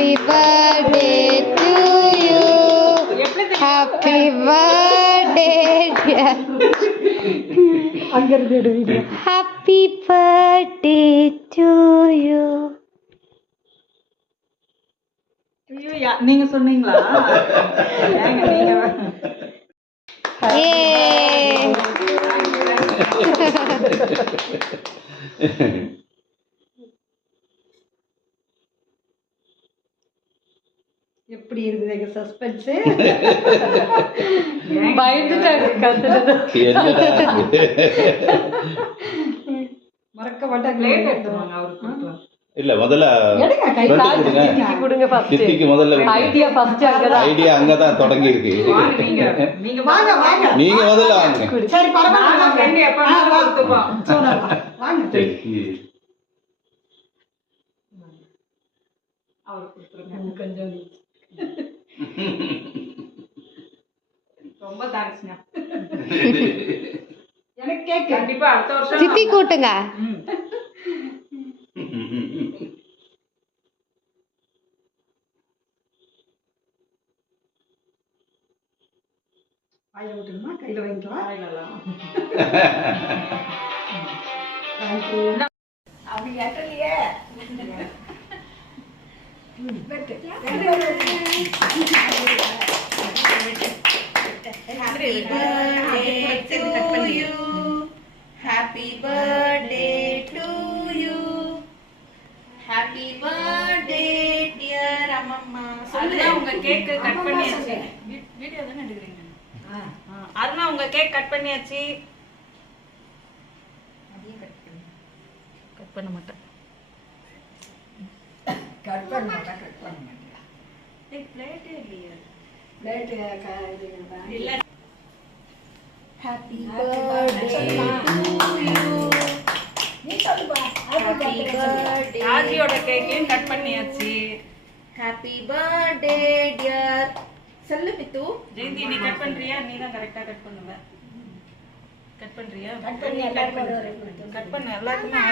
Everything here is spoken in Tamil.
Happy birthday to you. Happy birthday dear. Happy birthday to you. நீங்க சொன்னீங்களா? எப்படி இருக்குது எங்க சஸ்பென்ஸ்? பயந்துட்டாங்க கத்துறது. மறக்க மாட்டாங்க. லேட் எடுத்துவாங்க அவருக்கு. இல்ல முதல்ல எடுங்க கை சித்திக்கு கொடுங்க ஃபர்ஸ்ட். சித்திக்கு முதல்ல ஐடியா ஃபர்ஸ்ட் அங்கதான். ஐடியா அங்கதான் தொடங்கி இருக்கு. நீங்க வாங்க வாங்க. நீங்க முதல்ல வாங்க. சரி பரவாயில்லை. நான் ஃப்ரெண்ட் எப்ப கொடுத்துப்போம். சோனப்பா வாங்க. அவர் கொடுத்துருங்க கொஞ்சம். ரொம்ப தேங்க்ஸ்ங்க. எனக்கு கேக் கண்டிப்பா அடுத்த வருஷம் சித்தி கூட்டுங்க. வாயில விட்டுருமா கையில வாங்கிக்கலாம். அவங்க கேட்டலையே. Happy birthday to you. Happy birthday dear அம்மம்மா. அதுதான் உங்க கேக் கட் பண்ணியாச்சு. வீடியோ தான எடுக்குறீங்க? அதுதான் உங்க கேக் கட் பண்ணியாச்சு. அப்படியே கட் பண்ண மாட்டேன். கட் பண்ண மாட்டேன். ஏய் பிளேட்டே இல்லையா? பிளேட் இல்ல. Happy birthday to you. நீ சொல்லுப்பா. Happy birthday. ராஜியோட கேக்கையும் கட் பண்ணியாச்சு. Happy birthday dear. சொல்லு மித்து. ஜெயந்தி நீ கட் பண்றியா? நீ தான் கரெக்ட்டா கட் பண்ணுவ. கட் பண்றியா? கட் பண்ணி எல்லாருக்கும் கட் பண்ண எல்லாருக்கும்